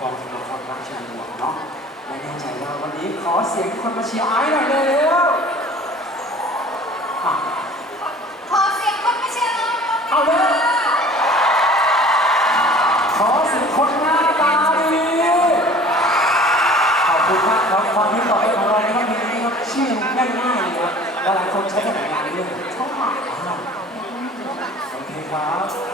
กองสมาคมรักชายหลวงเนาะไม่แน่ใจว่าวันนี้ขอเสียงคนมาเชียร์ไอ้หน่อยเร็วขอเสียงคนมาเชียร์เราเอาเลย ขอเสียงคนหน้าตาดีขอบคุณมากครับความที่ต่อยของเราในวันนี้ครับชื่อง่ายๆเลยครับหลายคนใช้สถานการณ์ด้วยใช่ค่ะโอเคครับ